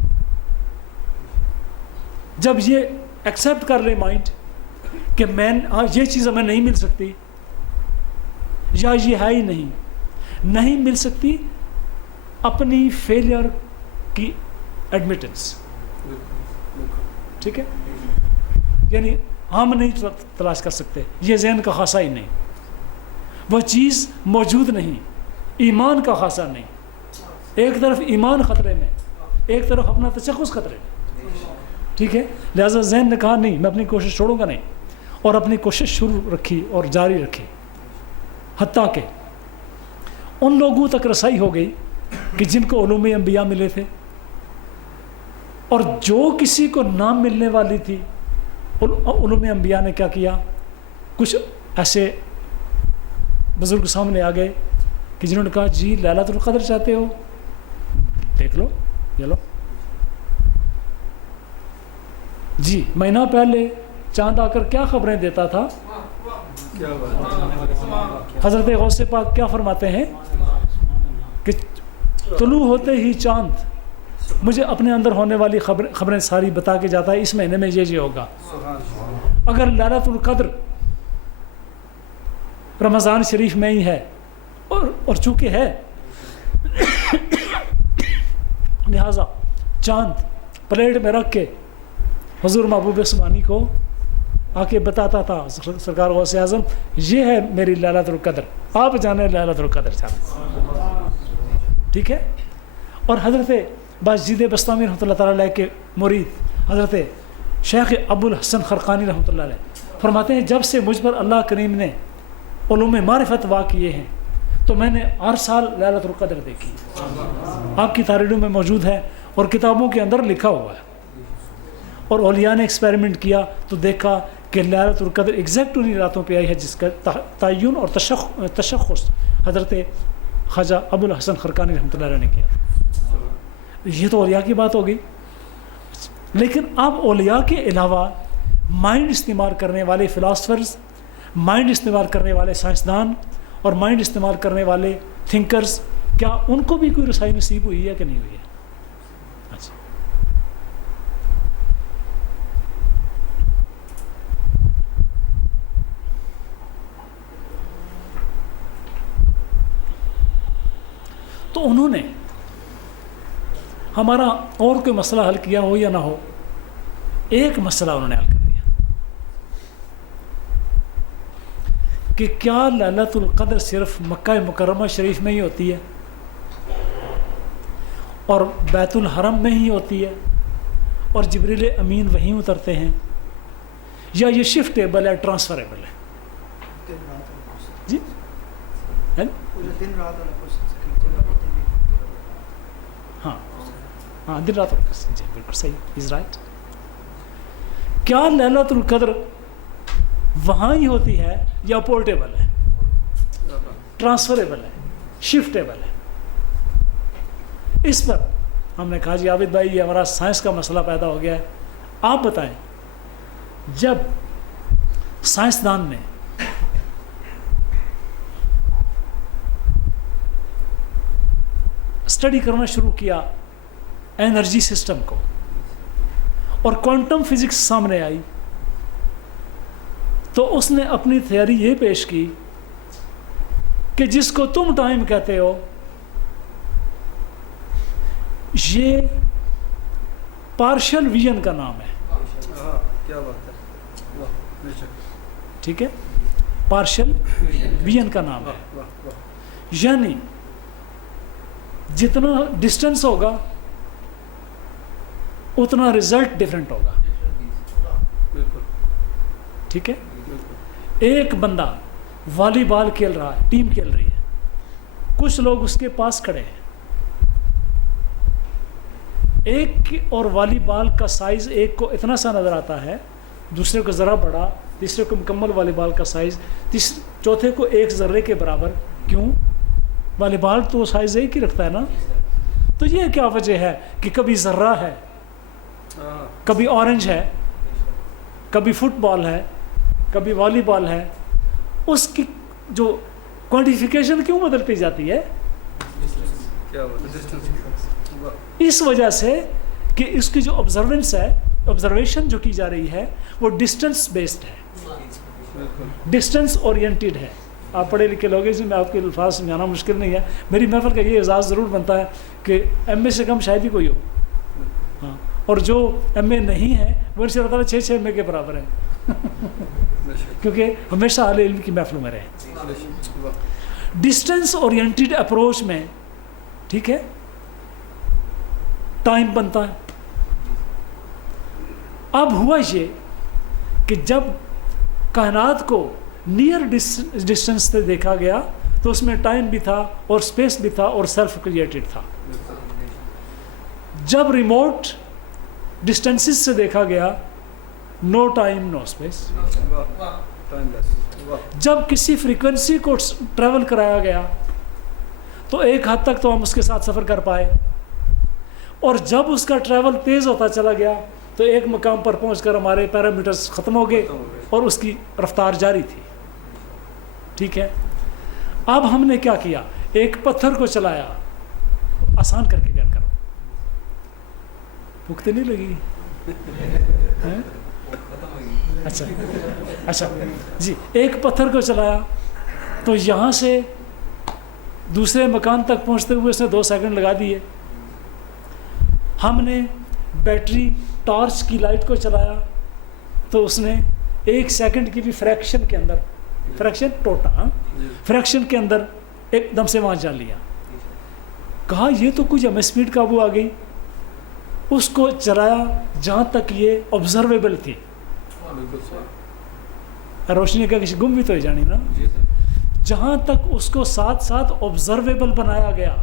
جب یہ ایکسیپٹ کر لے مائنڈ کہ یہ چیز ہمیں نہیں مل سکتی، یا یہ ہے ہی نہیں مل سکتی، اپنی فیلئر کی ایڈمیٹنس۔ ٹھیک ہے، یعنی ہم نہیں تلاش کر سکتے، یہ ذہن کا خاصہ ہی نہیں، وہ چیز موجود نہیں، ایمان کا خاصہ نہیں۔ ایک طرف ایمان خطرے میں، ایک طرف اپنا تشخص خطرے میں۔ ٹھیک ہے، لہذا ذہن نے کہا نہیں، میں اپنی کوشش چھوڑوں گا نہیں، اور اپنی کوشش شروع رکھی اور جاری رکھی، حتیٰ کہ ان لوگوں تک رسائی ہو گئی کہ جن کو علوم انبیاء ملے تھے، اور جو کسی کو نہ ملنے والی تھی علوم انبیاء نے کیا کیا، کچھ ایسے بزرگ سامنے آ گئے کہ جنہوں نے کہا جی لیلۃ القدر چاہتے ہو، دیکھ لو، یہ لو جی۔ مہینہ پہلے چاند آ کر کیا خبریں دیتا تھا، حضرت غوث پاک کیا فرماتے ہیں کہ طلوع ہوتے ہی چاند مجھے اپنے اندر ہونے والی خبریں ساری بتا کے جاتا ہے، اس مہینے میں یہ ہوگا۔ اگر لیلۃ القدر رمضان شریف میں ہی ہے اور چونکہ ہے، لہذا چاند پلیٹ میں رکھ کے حضور محبوب سبحانی کو آ کے بتاتا تھا سرکار غوث اعظم یہ ہے میری لیلۃ القدر، آپ جانے لیلۃ القدر چاہتے۔ ٹھیک ہے، اور حضرت باجید بسطامی رحمۃ اللہ تعالیٰ علیہ کے مرید حضرت شیخ ابو الحسن خرقانی رحمۃ اللہ علیہ فرماتے ہیں جب سے مجھ پر اللہ کریم نے علوم معرفت وا کیے ہیں تو میں نے ہر سال لیلۃ القدر دیکھی، آپ کی تاریخوں میں موجود ہے اور کتابوں کے اندر لکھا ہوا ہے، اور اولیاء نے ایکسپیریمنٹ کیا تو دیکھا کہ لیلۃ القدر ایگزیکٹ انہی راتوں پہ آئی ہے جس کا تعین اور تشخص حضرت خواجہ ابو الحسن خرقانی رحمۃ اللہ علیہ نے کیا۔ یہ تو اولیاء کی بات ہو گئی، لیکن اب اولیاء کے علاوہ مائنڈ استعمال کرنے والے فلاسفرز، مائنڈ استعمال کرنے والے سائنسدان اور مائنڈ استعمال کرنے والے تھنکرز، کیا ان کو بھی کوئی رسائی نصیب ہوئی ہے کہ نہیں ہوئی ہے؟ اچھا، تو انہوں نے ہمارا اور کوئی مسئلہ حل کیا ہو یا نہ ہو، ایک مسئلہ انہوں نے حل کر دیا کہ کیا لیلۃ القدر صرف مکہ مکرمہ شریف میں ہی ہوتی ہے اور بیت الحرم میں ہی ہوتی ہے اور جبریل امین وہیں اترتے ہیں، یا یہ شفٹیبل ہے، ٹرانسفریبل ہے؟ جی ہاں دن رات جی بالکل صحیح از رائٹ. کیا لیلۃ القدر وہاں ہی ہوتی ہے یا پورٹیبل ہے, ٹرانسفریبل ہے, شفٹیبل ہے؟ اس پر ہم نے کہا جی عابد بھائی یہ ہمارا سائنس کا مسئلہ پیدا ہو گیا ہے. آپ بتائیں جب سائنسدان نے اسٹڈی کرنا شروع کیا انرجی سسٹم کو اور کوانٹم فزکس سامنے آئی تو اس نے اپنی تھیوری یہ پیش کی کہ جس کو تم ٹائم کہتے ہو یہ پارشل ویژن کا نام ہے. کیا بات ہے, ٹھیک ہے, پارشل ویژن کا نام ہے. یعنی جتنا ڈسٹینس ہوگا اتنا رزلٹ ڈفرینٹ ہوگا. ٹھیک ہے, ایک بندہ والی بال کھیل رہا ہے, ٹیم کھیل رہی ہے, کچھ لوگ اس کے پاس کھڑے ہیں, ایک اور والی بال کا سائز ایک کو اتنا سا نظر آتا ہے, دوسرے کو ذرا بڑا, تیسرے کو مکمل والی بال کا سائز, چوتھے کو ایک ذرے کے برابر. کیوں؟ والی بال تو سائز ایک ہی رکھتا ہے نا. تو یہ کیا وجہ ہے کہ کبھی ذرہ ہے, کبھی اورنج ہے, کبھی فٹ بال ہے, کبھی والی بال ہے, اس کی جو کوانٹیفیکیشن کیوں بدلتی جاتی ہے؟ اس وجہ سے کہ اس کی جو آبزرویشن جو کی جا رہی ہے وہ ڈسٹینس بیسڈ ہے, ڈسٹینس اورینٹیڈ ہے. آپ پڑھے لکھے لوگ ہیں, میں آپ کے الفاظ سمجھانا مشکل نہیں ہے. میری محفل کا یہ اعزاز ضرور بنتا ہے کہ ایم اے سے کم شاید ہی کوئی ہو, ہاں, اور جو ایم اے نہیں ہے وہ ان شاء اللہ 6 ایم اے کے برابر ہیں کیونکہ ہمیشہ اہل علم کی محفلوں میں رہے. ڈسٹینس اورینٹیڈ اپروچ میں, ٹھیک ہے, ٹائم بنتا ہے. اب ہوا یہ کہ جب کائنات کو نیئر ڈسٹینس سے دیکھا گیا تو اس میں ٹائم بھی تھا اور اسپیس بھی تھا اور سیلف کریٹڈ تھا. جب ریموٹ ڈسٹینسز سے دیکھا گیا نو ٹائم نو اسپیس. جب کسی فریکوینسی کو ٹریول کرایا گیا تو ایک حد تک تو ہم اس کے ساتھ سفر کر پائے, اور جب اس کا ٹریول تیز ہوتا چلا گیا تو ایک مقام پر پہنچ کر ہمارے پیرامیٹرز ختم ہو گئے اور اس کی رفتار جاری تھی. ٹھیک ہے, اب ہم نے کیا کیا, ایک پتھر کو چلایا, آسان کر کے کیا کرو, بھوک تو نہیں لگی؟ اچھا جی, ایک پتھر کو چلایا تو یہاں سے دوسرے مکان تک پہنچتے ہوئے اس نے 2 سیکنڈ لگا دیے. ہم نے بیٹری ٹارچ کی لائٹ کو چلایا تو اس نے 1 سیکنڈ کی بھی فریکشن کے اندر, فریکشن ٹوٹا, فریکشن کے اندر ایک دم سے وہاں جان لیا. کہا یہ تو کچھ ہمیں اسپیڈ قابو آ گئی. اس کو چلایا جہاں تک یہ آبزرویبل تھی. روشنی کا کسی گم بھی تو ہی جانی نا. جہاں تک اس کو ساتھ ساتھ آبزرویبل بنایا گیا,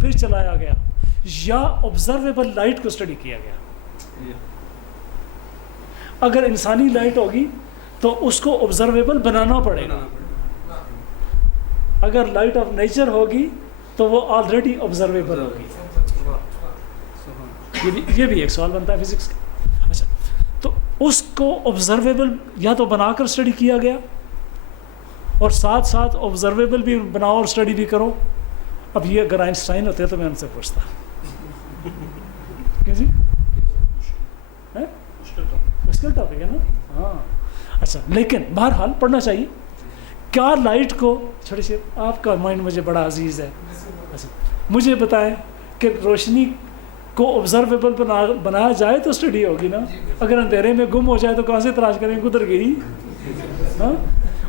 پھر چلایا گیا, یا آبزرویبل لائٹ کو اسٹڈی کیا گیا. اگر انسانی لائٹ ہوگی تو اس کو آبزرویبل بنانا پڑے گا, اگر لائٹ آف نیچر ہوگی تو وہ آلریڈی آبزرویبل ہوگی. یہ بھی ایک سوال بنتا ہے فزکس کا. اچھا, تو اس کو آبزرویبل یا تو بنا کر اسٹڈی کیا گیا اور ساتھ ساتھ آبزرویبل بھی بناؤ اور اسٹڈی بھی کرو. اب یہ اگر آئنسٹائن ہوتے تو میں ان سے پوچھتا جی, مشکل ٹاپک ہے نا. ہاں اچھا, لیکن بہرحال پڑھنا چاہیے. کیا لائٹ کو چھوٹے سے, آپ کا مائنڈ مجھے بڑا عزیز ہے. اچھا مجھے بتائیں کہ روشنی کو آبزرویبل بنایا جائے تو اسٹڈی ہوگی نا. اگر اندھیرے میں گم ہو جائے تو کہاں سے تلاش کریں, گزر گئی. ہاں,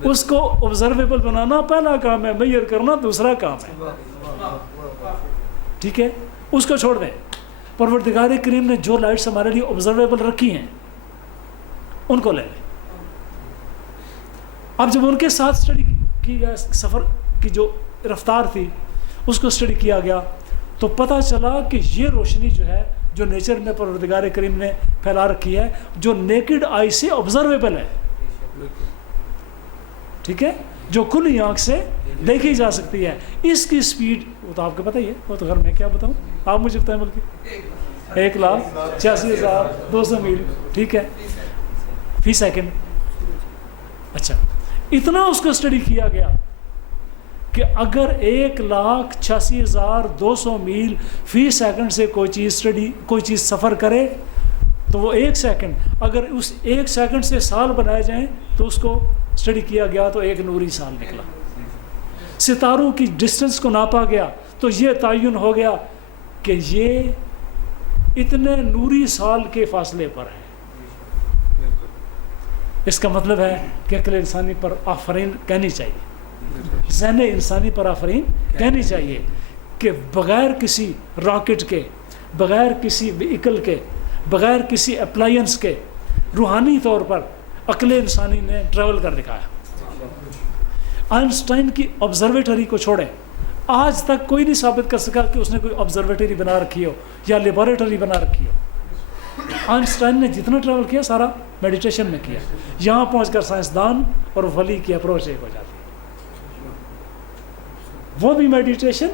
اس کو آبزرویبل بنانا پہلا کام ہے, میئر کرنا دوسرا کام ہے. ٹھیک ہے, اس کو چھوڑ دیں. پروردگار کریم نے جو لائٹس ہمارے لیے آبزرویبل رکھی ہیں ان کو لے لیں. اب جب ان کے ساتھ اسٹڈی کی گیا, سفر کی جو رفتار تھی اس کو اسٹڈی کیا گیا تو پتہ چلا کہ یہ روشنی جو ہے جو نیچر میں پروردگار کریم نے پھیلا رکھی ہے، جو نیکڈ آئی سے آبزرویبل ہے، ٹھیک ہے، جو کھلی آنکھ سے دیکھی جا سکتی ہے، اس کی سپیڈ وہ تو آپ کو پتہ ہی ہے، وہ تو گھر میں کیا بتاؤں، آپ مجھے بتائیں بلکہ 1,86,200 میل، ٹھیک ہے، فی سیکنڈ. اچھا، اتنا اس کو اسٹڈی کیا گیا کہ اگر 1,86,200 میل فی سیکنڈ سے کوئی چیز سفر کرے تو وہ 1 سیکنڈ، اگر اس 1 سیکنڈ سے سال بنائے جائیں تو اس کو اسٹڈی کیا گیا تو 1 نوری سال نکلا. ستاروں کی ڈسٹنس کو ناپا گیا تو یہ تعین ہو گیا کہ یہ اتنے نوری سال کے فاصلے پر ہے. اس کا مطلب ہے کہ عقل انسانی پر آفرین کہنی چاہیے، ذہن انسانی پر آفرین کہنی چاہیے کہ بغیر کسی راکٹ کے، بغیر کسی وہیکل کے، بغیر کسی اپلائنس کے روحانی طور پر عقل انسانی نے ٹریول کر دکھایا. آئنسٹائن کی آبزرویٹری کو چھوڑیں، آج تک کوئی نہیں ثابت کر سکا کہ اس نے کوئی آبزرویٹری بنا رکھی ہو یا لیبارٹری بنا رکھی ہو. آئنسٹائن نے جتنا ٹریول کیا سارا میڈیٹیشن میں کیا. یہاں پہنچ کر سائنسدان اور ولی کی اپروچ ایک ہو جاتی ہے، وہ بھی میڈیٹیشن،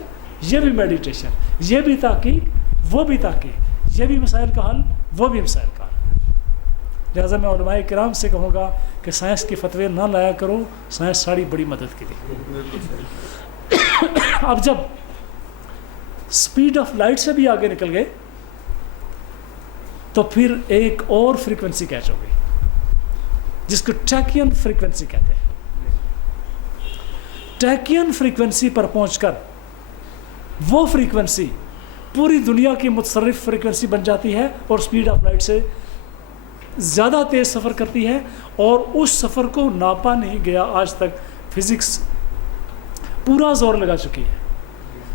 یہ بھی میڈیٹیشن، یہ بھی تحقیق، وہ بھی تحقیق، یہ بھی مسائل کا حل، وہ بھی مسائل کا حل. لہٰذا میں علماء کرام سے کہوں گا کہ سائنس کے فتوے نہ لایا کرو، سائنس ساری بڑی مدد کی تھی. اب جب سپیڈ آف لائٹ سے بھی آگے نکل گئے تو پھر ایک اور فریکوینسی کیچ ہو گئی جس کو ٹیکین فریکوینسی کہتے ہیں. ٹیکین فریکوینسی پر پہنچ کر وہ فریکوینسی پوری دنیا کی متصرف فریکوینسی بن جاتی ہے اور سپیڈ آف لائٹ سے زیادہ تیز سفر کرتی ہے، اور اس سفر کو ناپا نہیں گیا آج تک. فزکس پورا زور لگا چکی ہے،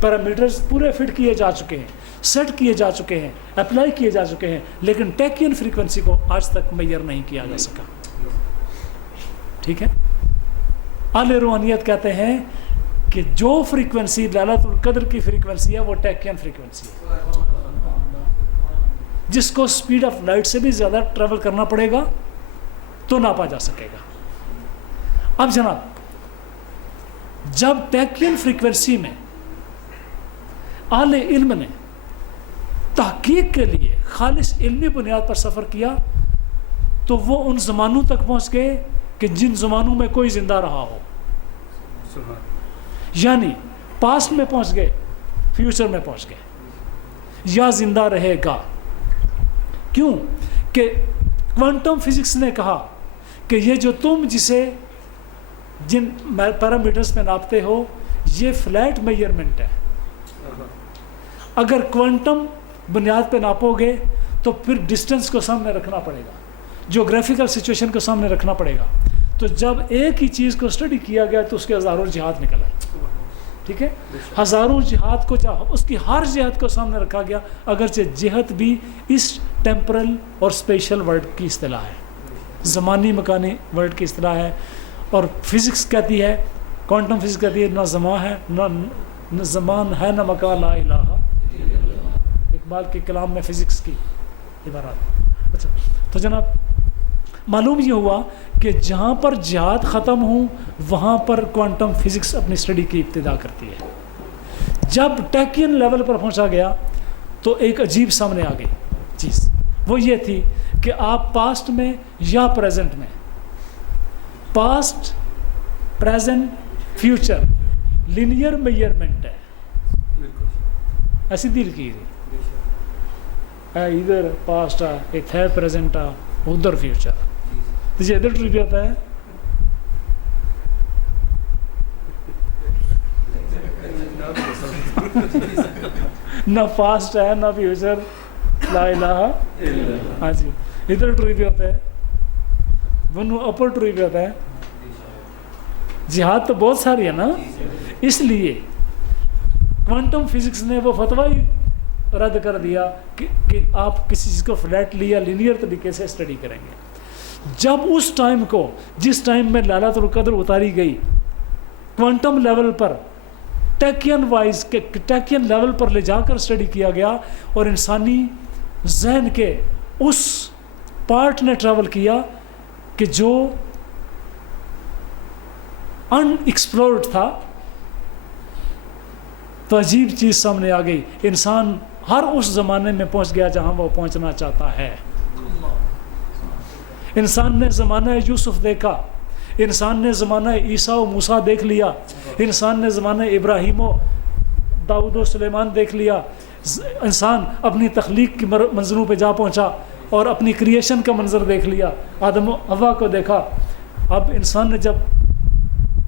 پیرامیٹرز پورے فٹ کیے جا چکے ہیں، سیٹ کیے جا چکے ہیں، اپلائی کیے جا چکے ہیں، لیکن ٹیکین فریکوینسی کو آج تک میئر نہیں کیا جا سکا. ٹھیک ہے، اہل روحانیت کہتے ہیں کہ جو فریکوینسی لیلۃ القدر کی فریکوینسی ہے وہ ٹیکین فریکوینسی ہے، جس کو سپیڈ آف لائٹ سے بھی زیادہ ٹریول کرنا پڑے گا تو ناپا جا سکے گا. اب جناب، جب ٹیکین فریکوینسی میں اہل علم نے تحقیق کے لیے خالص علمی بنیاد پر سفر کیا تو وہ ان زمانوں تک پہنچ گئے کہ جن زمانوں میں کوئی زندہ رہا ہو، یعنی پاسٹ میں پہنچ گئے، فیوچر میں پہنچ گئے، یا زندہ رہے گا. کیوں کہ کوانٹم فزکس نے کہا کہ یہ جو تم جن پیرامیٹرز میں ناپتے ہو یہ فلیٹ میئرمنٹ ہے. اگر کوانٹم بنیاد پہ ناپو گے تو پھر ڈسٹنس کو سامنے رکھنا پڑے گا، جیوگرافیکل سچویشن کو سامنے رکھنا پڑے گا. تو جب ایک ہی چیز کو اسٹڈی کیا گیا تو اس کے ہزاروں جہات نکل آئے. ٹھیک ہے، ہزاروں جہات کو اس کی ہر جہت کو سامنے رکھا گیا، اگرچہ جہت بھی اس ٹیمپرل اور اسپیشل ورڈ کی اصطلاح ہے، زمانی مکانی ورڈ کی اصطلاح ہے. اور فزکس کہتی ہے، کوانٹم فزکس کہتی ہے نہ زمان ہے نہ زمان ہے نہ مکان، لا الہ. اقبال کے کلام میں فزکس کی عبارات. اچھا، تو جناب معلوم یہ ہوا کہ جہاں پر جہاد ختم ہوں وہاں پر کوانٹم فزکس اپنی اسٹڈی کی ابتدا کرتی ہے. جب ٹیکین لیول پر پہنچا گیا تو ایک عجیب سامنے آ گئی چیز، وہ یہ تھی کہ آپ پاسٹ میں یا پریزنٹ میں، past, present, future linear measurement ہے. ایسی دل کی ادھر پاسٹ ایک ہے، پریزنٹ ادھر فیوچر، تجھے ادھر ٹرپ آتا ہے. نہ پاسٹ ہے نہ فیوچر، لا الہ. ہاں جی، ادھر ٹرپ ہوتا ہے، ون اپر ٹرپ ہوتا ہے. جہاد تو بہت ساری ہے نا، اس لیے کوانٹم فزکس نے وہ فتویٰ ہی رد کر دیا کہ آپ کسی چیز کو فلیٹلی یا لینئر طریقے سے اسٹڈی کریں گے. جب اس ٹائم کو، جس ٹائم میں لیلۃ القدر اتاری گئی، کوانٹم لیول پر ٹیکین وائز کے ٹیکین لیول پر لے جا کر اسٹڈی کیا گیا اور انسانی ذہن کے اس پارٹ نے ٹریول کیا کہ جو ان ایکسپلورڈ تھا، تو عجیب چیز سامنے آ گئی. انسان ہر اس زمانے میں پہنچ گیا جہاں وہ پہنچنا چاہتا ہے. انسان نے زمانہ یوسف دیکھا، انسان نے زمانہ عیسیٰ و موسیٰ دیکھ لیا، انسان نے زمانہ ابراہیم و داؤد و سلیمان دیکھ لیا. انسان اپنی تخلیق کی منظروں پہ جا پہنچا اور اپنی کریشن کا منظر دیکھ لیا، آدم و حوا کو دیکھا. اب انسان نے جب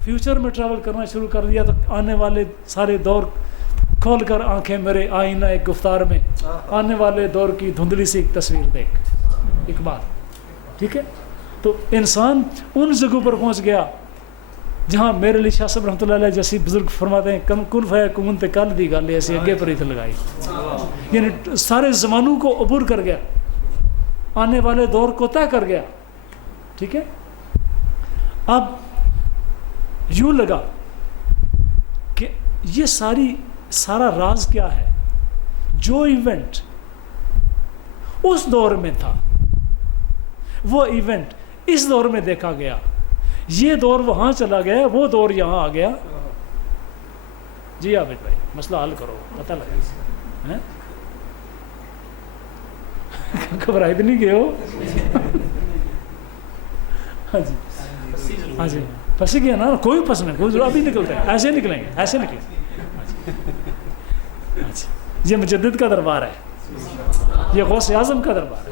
فیوچر میں ٹریول کرنا شروع کر دیا تو آنے والے سارے دور کھول کر آنکھیں میرے آئینہ ایک گفتار میں، آنے والے دور کی دھندلی سی ایک تصویر دیکھ، ایک بات. ٹھیک ہے، تو انسان ان جگہوں پر پہنچ گیا جہاں میرے علی شاہ صاحب رحمۃ اللہ علیہ جیسی بزرگ فرماتے ہیں کن فیکون تے کل دی گل ایسی اگے پر ہی تے لگائی. یعنی سارے زمانوں کو عبور کر گیا، آنے والے دور کو طے کر گیا. ٹھیک ہے، اب یوں لگا کہ یہ سارا راز کیا ہے. جو ایونٹ اس دور میں تھا وہ ایونٹ اس دور میں دیکھا گیا، یہ دور وہاں چلا گیا، وہ دور یہاں آ گیا. جی عابد بھائی مسئلہ حل کرو، پتہ لگا. گھبرائی تو نہیں گئے ہو؟ ہاں جی ہاں جی پھنس گیا نا، کوئی پھنس نہیں، کوئی ابھی نکلتے ہیں، ایسے نکلیں گے، ایسے نکلیں گے. اچھا، یہ مجدد کا دربار ہے، یہ غوث اعظم کا دربار ہے،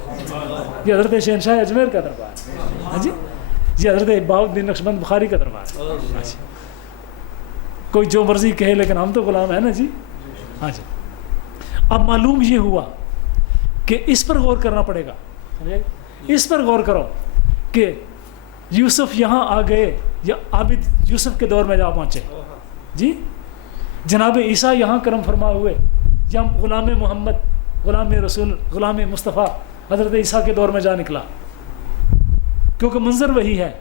یہ حضرت شہنشاہ اجمیر کا دربار ہے. ہاں جی، یہ حضرت بہاؤالدین نقشبند بخاری کا دربار ہے. کوئی جو مرضی کہے لیکن ہم تو غلام ہیں نا جی. ہاں جی، اب معلوم یہ ہوا کہ اس پر غور کرنا پڑے گا. اس پر غور کرو کہ یوسف یہاں آ گئے یا عابد یوسف کے دور میں جا پہنچے. جی، جناب عیسیٰ یہاں کرم فرما ہوئے یا غلام محمد، غلام رسول، غلام مصطفیٰ حضرت عیسیٰ کے دور میں جا نکلا. کیونکہ منظر وہی ہے،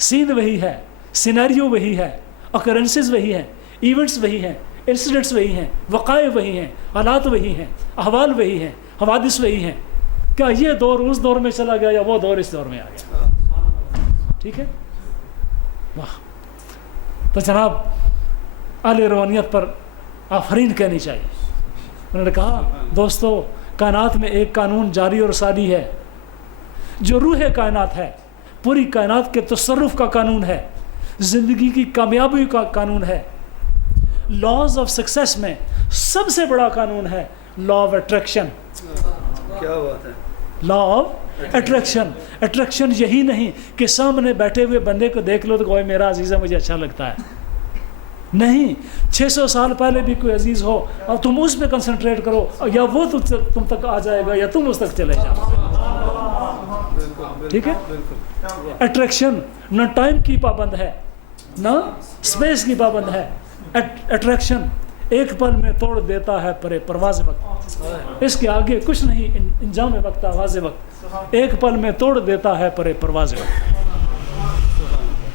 سین وہی ہے، سینیریو وہی ہے، اکرنسز وہی ہیں، ایونٹس وہی ہیں، انسیڈنٹس وہی ہیں، وقائع وہی ہیں، حالات وہی ہیں، احوال وہی ہیں، حوادث وہی ہیں. کیا یہ دور اس دور میں چلا گیا یا وہ دور اس دور میں آ گیا؟ ٹھیک ہے، واہ. تو جناب اہل روحانیت پر آفرین کہنی چاہیے. انہوں نے کہا دوستو، کائنات میں ایک قانون جاری اور ساری ہے جو روح کائنات ہے، پوری کائنات کے تصرف کا قانون ہے، زندگی کی کامیابی کا قانون ہے. لاز آف سکسیس میں سب سے بڑا قانون ہے لا آف اٹریکشن. کیا بات ہے، لا آف اٹریکشن. اٹریکشن یہی نہیں کہ سامنے بیٹھے ہوئے بندے کو دیکھ لو تو کوئی میرا عزیز ہے، مجھے اچھا لگتا ہے. نہیں، 600 سال پہلے بھی کوئی عزیز ہو اور تم اس پہ کنسنٹریٹ کرو، یا وہ تم تک آ جائے گا یا تم اس تک چلے جاؤ. ٹھیک ہے، اٹریکشن نہ ٹائم کی پابند ہے نہ اسپیس کی پابند ہے. اٹریکشن ایک پل میں توڑ دیتا ہے پرواز وقت. اس کے آگے کچھ نہیں، انجام وقت آغاز وقت. ایک پل میں توڑ دیتا ہے پرواز وقت.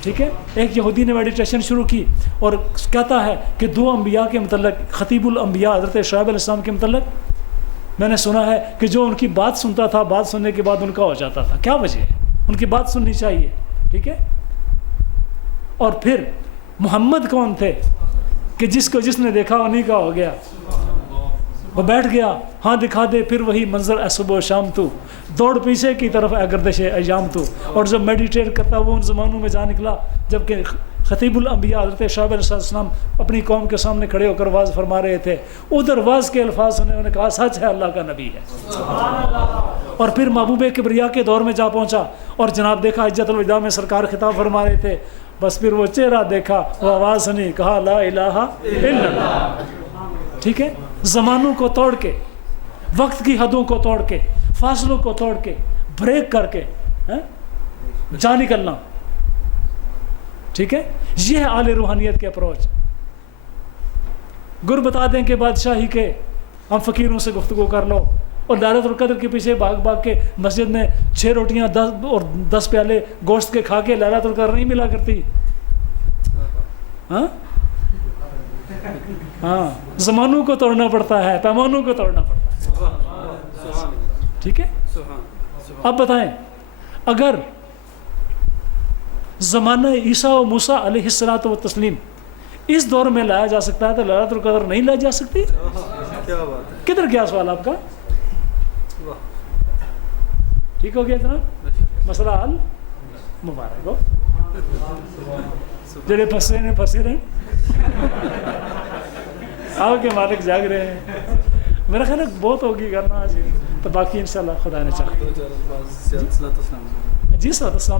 ٹھیک ہے، ایک یہودی نے میڈیٹیشن شروع کی اور کہتا ہے کہ 2 انبیاء کے متعلق، خطیب الانبیاء حضرت شعیب علیہ السلام کے متعلق میں نے سنا ہے کہ جو ان کی بات سنتا تھا، بات سننے کے بعد ان کا ہو جاتا تھا. کیا وجہ ہے؟ ان کی بات سننی چاہیے. ٹھیک ہے، اور پھر محمد کون تھے کہ جس نے دیکھا انہی کا ہو گیا. وہ بیٹھ گیا، ہاں دکھا دے پھر وہی منظر اے صبح و شام تو، دوڑ پیچھے کی طرف اے گردش ایام تو. اور جب میڈیٹیٹ کرتا وہ ان زمانوں میں جا نکلا جب کہ خطیب الانبیاء حضرت شعیب علیہ السلام اپنی قوم کے سامنے کھڑے ہو کر واز فرما رہے تھے. ادھر واز کے الفاظ سنے، انہوں نے کہا سچ ہے اللہ کا نبی ہے. اور پھر محبوب کبریا کے دور میں جا پہنچا اور جناب دیکھا حجت الوداع میں سرکار خطاب فرما رہے تھے. بس پھر وہ چہرہ دیکھا، وہ آواز سنی، کہا لا الہ الا اللہ. ٹھیک ہے، زمانوں کو توڑ کے، وقت کی حدوں کو توڑ کے، فاصلوں کو توڑ کے، بریک کر کے جا نکلنا. ٹھیک ہے، یہ ہے اعلی روحانیت کے اپروچ. گر بتا دیں کہ بادشاہی کے، ہم فقیروں سے گفتگو کر لو، اور لیلۃ القدر کے پیچھے بھاگ کے مسجد میں 6 روٹیاں 10 پیالے گوشت کے کھا کے لیلۃ القدر نہیں ملا کرتی. ہاں ہاں زمانوں کو توڑنا پڑتا ہے، پیمانوں کو توڑنا پڑتا ہے. سبحان اللہ. ٹھیک ہے. سبحان. اب بتائیں اگر زمانہ عیسیٰ و موسیٰ علیہ الصلوۃ والتسلیم اس دور میں لایا جا سکتا ہے تو لیلۃ القدر نہیں لائی جا سکتی؟ کیا بات ہے. کدھر گیا سوال آپ کا؟ ٹھیک ہو گیا جناب، مسئلہ حل. مبارک ہو جڑے پھنسے نے پھنسے رہے. آپ کے مالک جاگ رہے ہیں. میرا خیال ہے بہت ہوگی کرنا آج، تو باقی انشاءاللہ خدا نے چاہا. دو چار الفاظ. جی صلی اللہ علیہ وسلم.